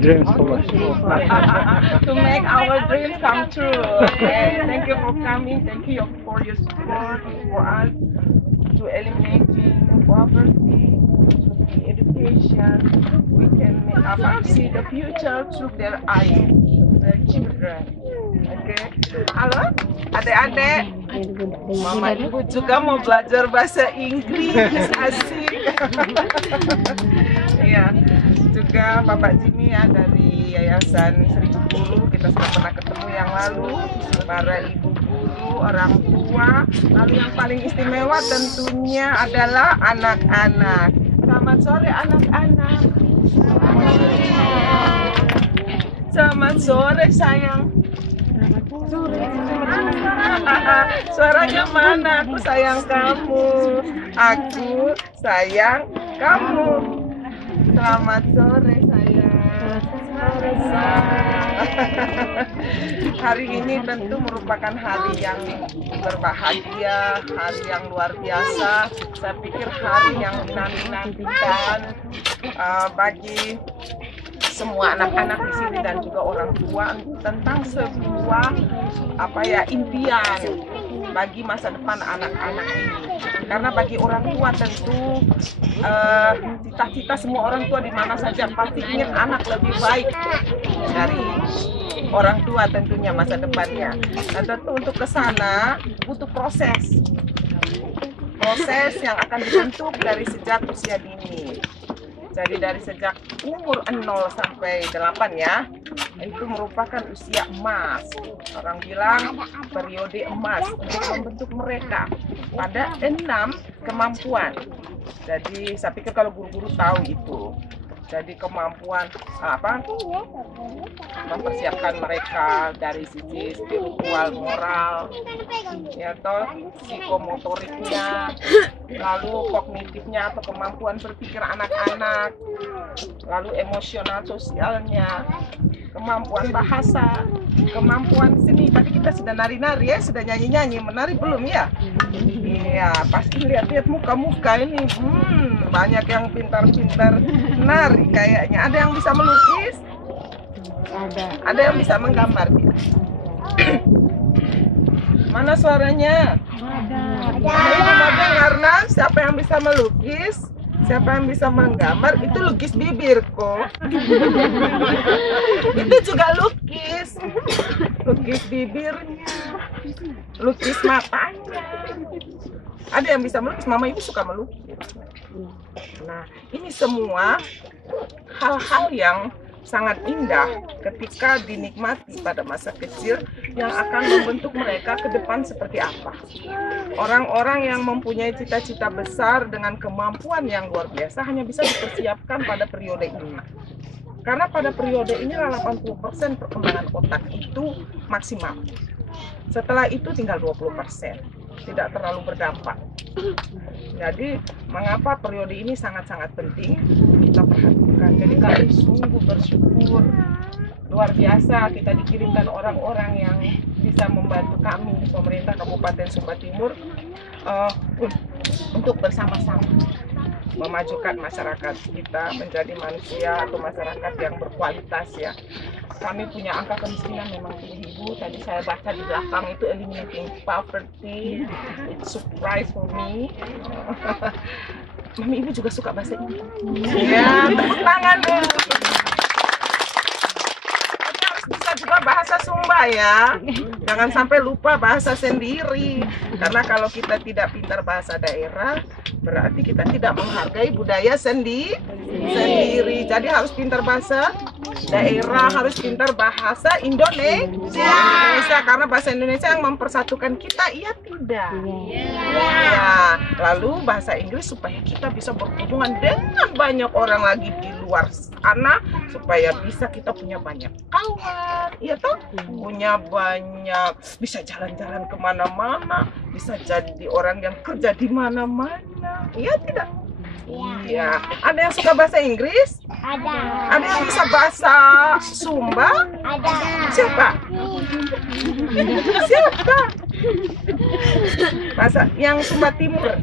dreams for us. To make our dreams come true. Okay, thank you for coming. Thank you for your support for us to eliminate poverty, to education. We can see the future through their eyes, the children. Okay, halo adik-adik, Mama Ibu juga mau belajar bahasa Inggris, asik. Iya, juga Bapak Jimmy ya dari Yayasan Seribu Guru, kita sudah pernah ketemu yang lalu, para ibu guru, orang tua, lalu yang paling istimewa tentunya adalah anak-anak. Selamat sore anak-anak. Selamat sore sayang. Suaranya mana? Aku sayang kamu. Aku sayang kamu. Selamat sore sayang. Hari ini tentu merupakan hari yang berbahagia, hari yang luar biasa. Saya pikir hari yang dinanti-nantikan bagi semua anak-anak di sini dan juga orang tua tentang sebuah impian bagi masa depan anak-anak ini. Karena bagi orang tua tentu cita-cita semua orang tua di mana saja pasti ingin anak lebih baik dari orang tua tentunya masa depannya. Dan tentu untuk ke sana butuh proses yang akan dibentuk dari sejak usia dini. Jadi dari sejak umur 0 sampai 8 ya, itu merupakan usia emas. Orang bilang periode emas untuk membentuk mereka pada 6 kemampuan. Jadi saya pikir kalau guru-guru tahu itu. Jadi kemampuan mempersiapkan mereka dari sisi spiritual, moral, ya toh, psikomotoriknya, lalu kognitifnya atau kemampuan berpikir anak-anak, lalu emosional sosialnya, kemampuan bahasa, kemampuan seni. Tadi kita sudah nari-nari ya, sudah nyanyi-nyanyi, menari belum ya? Iya, pasti lihat-lihat muka-muka ini, banyak yang pintar-pintar nari kayaknya. Ada yang bisa melukis? Ada yang bisa menggambar dia? Mana suaranya? Ada karena siapa yang bisa melukis? Siapa yang bisa menggambar itu lukis bibir kok. Itu juga lukis. Lukis bibirnya, lukis matanya. Ada yang bisa melukis, Mama Ibu suka melukis. Nah, ini semua hal-hal yang sangat indah ketika dinikmati pada masa kecil yang akan membentuk mereka ke depan seperti apa. Orang-orang yang mempunyai cita-cita besar dengan kemampuan yang luar biasa hanya bisa dipersiapkan pada periode ini. Karena pada periode ini 80% perkembangan otak itu maksimal. Setelah itu tinggal 20%. Tidak terlalu berdampak. Jadi mengapa periode ini sangat-sangat penting kita perhatikan. Jadi kami sungguh bersyukur luar biasa kita dikirimkan orang-orang yang bisa membantu kami pemerintah Kabupaten Sumba Timur untuk bersama-sama memajukan masyarakat kita menjadi manusia atau masyarakat yang berkualitas ya. Kami punya angka kemiskinan memang tinggi Bu. Tadi saya baca di belakang itu eliminating poverty. It's surprise for me. Mami Ibu juga suka bahasa Inggris. Ya, tepuk tangan dulu. Bisa juga bahasa Sumba ya. Jangan sampai lupa bahasa sendiri. Karena kalau kita tidak pintar bahasa daerah, berarti kita tidak menghargai budaya sendiri. Jadi harus pintar bahasa daerah, harus pintar bahasa Indonesia. Karena bahasa Indonesia yang mempersatukan kita, iya tidak? Ya, lalu bahasa Inggris supaya kita bisa berhubungan dengan banyak orang lagi di luar sana, supaya bisa kita punya banyak kawan, iya toh? Punya banyak, bisa jalan-jalan kemana-mana, bisa jadi orang yang kerja di mana-mana, iya tidak? Iya. Ada yang suka bahasa Inggris? Ada. Ada yang bisa bahasa Sumba? Ada. Siapa? Siapa? Bahasa yang Sumba Timur?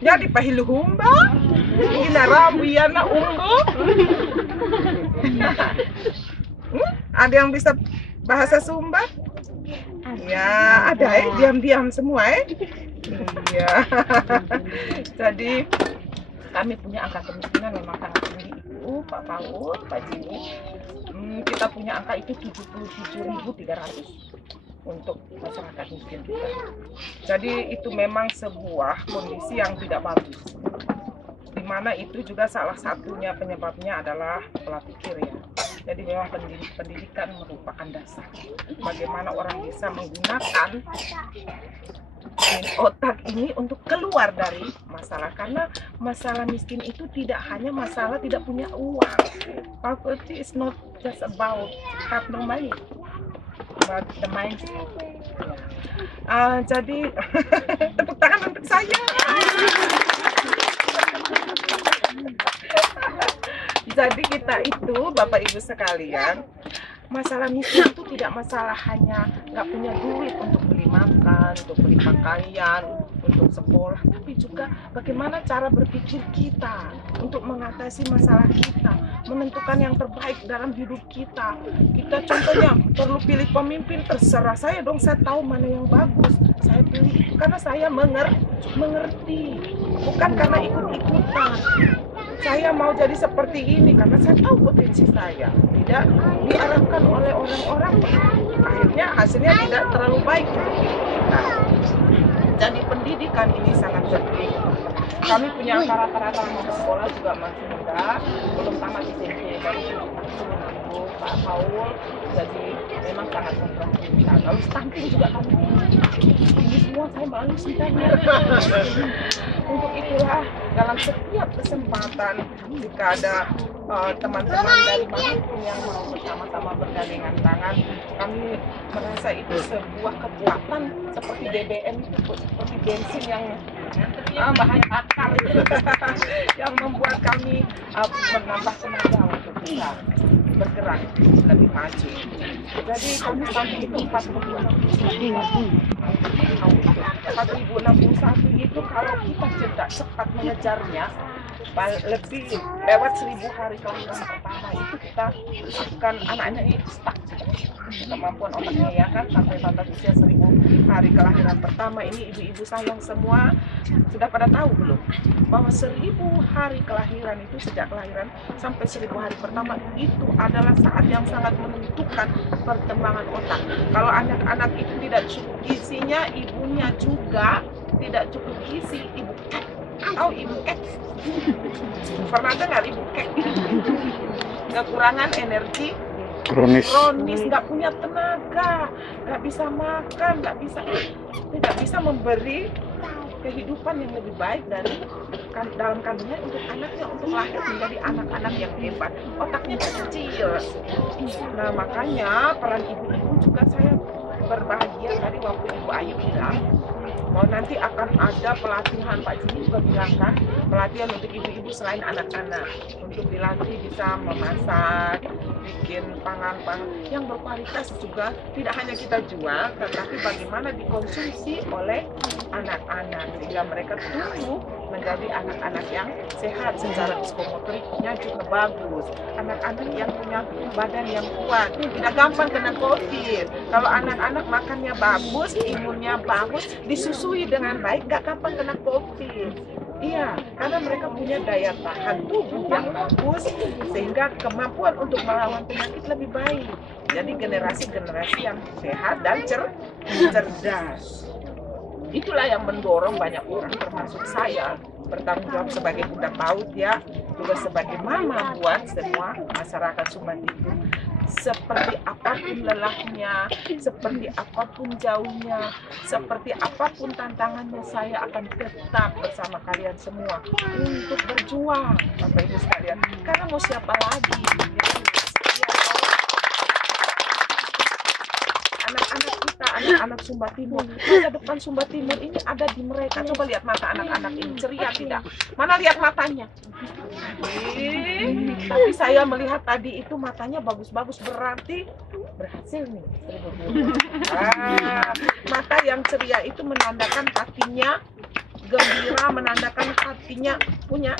Jadi Pahiluhumba? Gila Nara, Wiana, Ungu. Ada yang bisa bahasa Sumba? Ya, ada diam-diam semua Iya. Jadi kami punya angka kemiskinan memang sangat tinggi itu, Pak Paul, Pak Jimmy. Kita punya angka itu 77.300 untuk masyarakat miskin kita. Jadi itu memang sebuah kondisi yang tidak bagus. Di mana itu juga salah satunya penyebabnya adalah pola pikir ya. Jadi memang pendidikan merupakan dasar. Bagaimana orang bisa menggunakan otak ini untuk keluar dari masalah. Karena masalah miskin itu tidak hanya masalah tidak punya uang. Poverty is not just about have no money, but the mindset. Jadi tepuk tangan untuk saya. Jadi kita itu Bapak Ibu sekalian, masalah miskin itu tidak masalah hanya nggak punya duit untuk beli makan, untuk beli pakaian, untuk sekolah, tapi juga bagaimana cara berpikir kita untuk mengatasi masalah kita, menentukan yang terbaik dalam hidup kita. Kita contohnya perlu pilih pemimpin, terserah saya dong, saya tahu mana yang bagus, saya pilih itu karena saya mengerti, bukan karena ikut-ikutan. Saya mau jadi seperti ini karena saya tahu potensi saya, tidak diarahkan oleh orang-orang, akhirnya hasilnya tidak terlalu baik untuk kita. Jadi pendidikan ini sangat penting. Kami punya angka rata-rata anak sekolah juga masih muda, belum tamat SMP, baru menanggung Pak Paul, jadi memang sangat memperhatikan. Lalu stunting juga kami ini semua saya malu sih tanya. Untuk itulah dalam setiap kesempatan jika ada teman-teman dari manapun yang mau bersama-sama bergandengan tangan, kami merasa itu sebuah kekuatan seperti BBM, seperti bensin yang bahan bakar yang membuat kami menambah tenaga untuk bisa bergerak lebih maju. Jadi kami sampai itu 4061 itu kalau kita cepat mengejarnya, lebih lewat 1000 hari kelahiran pertama itu kita akan anak-anak ini stuck kemampuan otaknya ya kan, sampai batas usia 1000 hari kelahiran pertama ini. Ibu-ibu sayang semua sudah pada tahu belum bahwa 1000 hari kelahiran itu, sejak kelahiran sampai 1000 hari pertama itu adalah saat yang sangat menentukan perkembangan otak. Kalau anak-anak itu tidak cukup gizinya, ibunya juga tidak cukup gizi. Ibu kek pernah dengar ibu kek? Kekurangan energi kronis, nggak punya tenaga, nggak bisa makan, tidak bisa memberi kehidupan yang lebih baik dari dalam kandungan untuk anaknya, untuk lahir menjadi anak-anak yang hebat, otaknya kecil. Nah makanya peran ibu-ibu juga saya berbahagia tadi waktu Ibu Ayu bilang bahwa nanti akan ada pelatihan, Pak Jimmy juga bilang kan, pelatihan untuk ibu-ibu selain anak-anak, untuk dilatih bisa memasak, bikin pangan-pangan yang berkualitas juga, tidak hanya kita jual, tetapi bagaimana dikonsumsi oleh anak-anak sehingga mereka tumbuh menjadi anak-anak yang sehat secara psikomotoriknya juga bagus, anak-anak yang punya badan yang kuat, tidak gampang kena COVID. Kalau anak-anak makannya bagus, imunnya bagus, disusui dengan baik, gak gampang kena COVID. Iya, karena mereka punya daya tahan tubuh yang bagus sehingga kemampuan untuk melawan penyakit lebih baik. Jadi generasi-generasi yang sehat dan cerdas. Itulah yang mendorong banyak orang termasuk saya bertanggung jawab sebagai budak laut ya, juga sebagai mama buat semua masyarakat Sumba Timur. Seperti apapun lelahnya, seperti apapun jauhnya, seperti apapun tantangannya, saya akan tetap bersama kalian semua untuk berjuang, Bapak Ibu sekalian. Karena mau siapa lagi? Anak-anak kita, anak-anak Sumba Timur, masa depan Sumba Timur ini ada di mereka. Coba lihat mata anak-anak ini, ceria tidak? Mana lihat matanya? Tapi saya melihat tadi itu matanya bagus-bagus, berarti berhasil nih. Mata yang ceria itu menandakan hatinya gembira, menandakan hatinya punya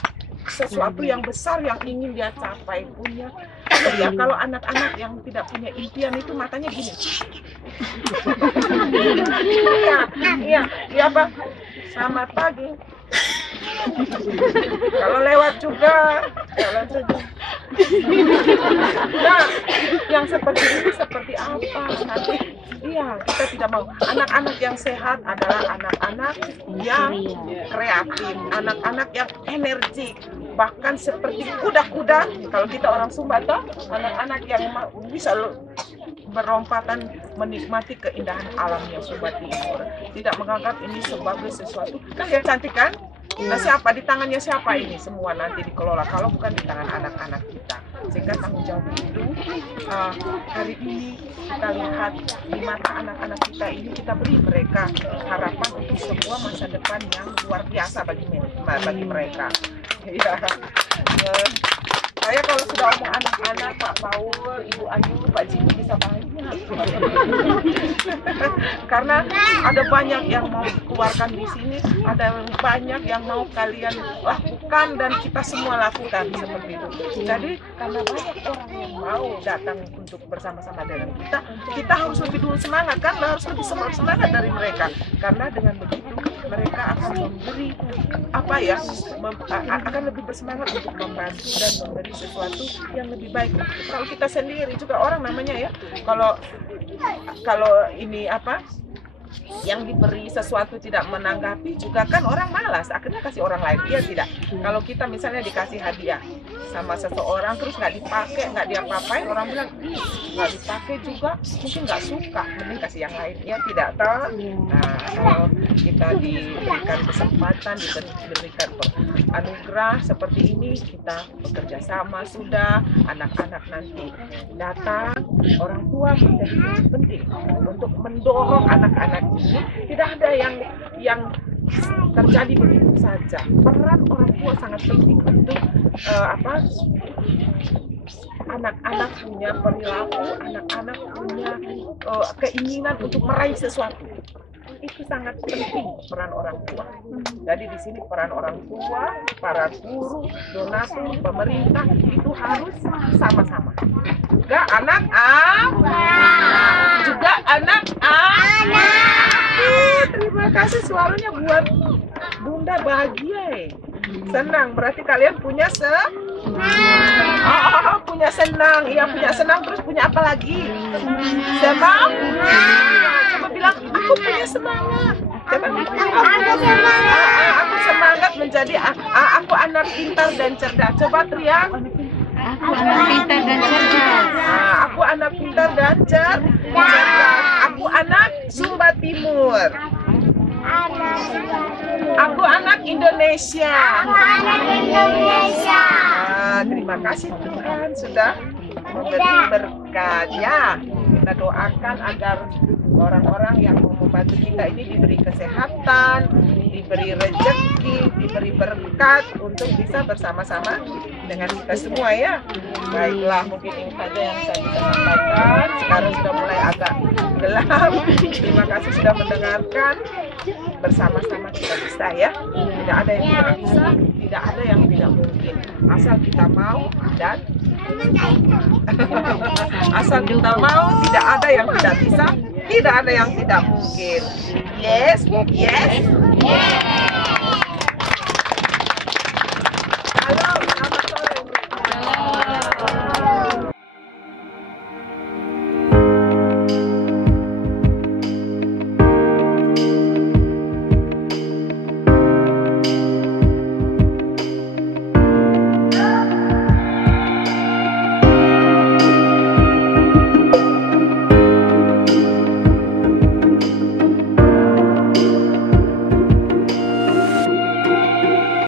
sesuatu yang besar yang ingin dia capai, punya. Ya, kalau anak-anak yang tidak punya impian itu matanya gini. Iya Pak. Selamat pagi. Kalau lewat juga, Nah, yang seperti ini seperti apa nanti? Iya, kita tidak mau. Anak-anak yang sehat adalah anak-anak yang kreatif, anak-anak yang energik, bahkan seperti kuda-kuda. Kalau kita orang Sumba toh, anak-anak yang bisa berompatan menikmati keindahan alamnya Sumba Timur, tidak menganggap ini sebagai sesuatu kan ya cantik kan. Nah, siapa di tangannya siapa ini semua nanti dikelola kalau bukan di tangan anak-anak kita. Sehingga tanggung jawab itu hari ini kita lihat di mata anak-anak kita ini, kita beri mereka harapan untuk sebuah masa depan yang luar biasa bagi mereka. Ya. Saya kalau sudah omong anak-anak, Pak Paul, Ibu Ayu, Pak Jimmy bisa banyak. Karena ada banyak yang mau keluarkan di sini, ada banyak yang mau kalian lakukan dan kita semua lakukan seperti itu. Jadi karena banyak orang yang mau datang untuk bersama-sama dengan kita harus lebih dulu semangat kan, harus lebih semangat dari mereka. Karena dengan begitu mereka akan memberi akan lebih bersemangat untuk membantu dan memberi sesuatu yang lebih baik. Kalau kita sendiri juga orang namanya ya, kalau ini yang diberi sesuatu tidak menanggapi juga kan orang malas, akhirnya kasih orang lain. Iya tidak? Kalau kita misalnya dikasih hadiah sama seseorang terus nggak dipakai, nggak diapa-apain, orang bilang nggak dipakai juga, mungkin nggak suka, mending kasih yang lain. Ya tidak tahu. Nah, kalau kita diberikan kesempatan, diberikan anugerah seperti ini, kita bekerja sama sudah, anak-anak nanti datang, orang tua menjadi penting untuk mendorong anak-anak ini. Tidak ada yang terjadi begitu saja. Peran orang tua sangat penting untuk anak-anak punya perilaku, anak-anak punya keinginan untuk meraih sesuatu. Itu sangat penting peran orang tua. Jadi di sini peran orang tua, para guru, donatur, pemerintah itu harus sama-sama. Juga anak. Terima kasih, suaranya buat Bunda bahagia. Senang, berarti kalian punya punya senang. Iya, punya senang, terus punya apa lagi? Senang. Coba bilang, aku punya semangat. Coba aku semangat menjadi aku anak pintar dan cerdas. Coba teriak. Aku anak pintar dan cerdas. Aku anak pintar dan cerdas. Aku anak Sumba Timur. Aku anak Indonesia. Terima kasih Tuhan sudah memberi berkat ya. Kita doakan agar orang-orang yang mau membantu kita ini diberi kesehatan, diberi rezeki, diberi berkat untuk bisa bersama-sama dengan kita semua ya. Baiklah, mungkin ini saja yang saya bisa sampaikan. Sekarang sudah mulai agak gelap. Terima kasih sudah mendengarkan. Bersama-sama kita bisa ya. Tidak ada yang tidak bisa, tidak ada yang tidak mungkin. Asal kita mau dan asal kita mau, tidak ada yang tidak bisa, tidak ada yang tidak mungkin. Yes, yes, yes.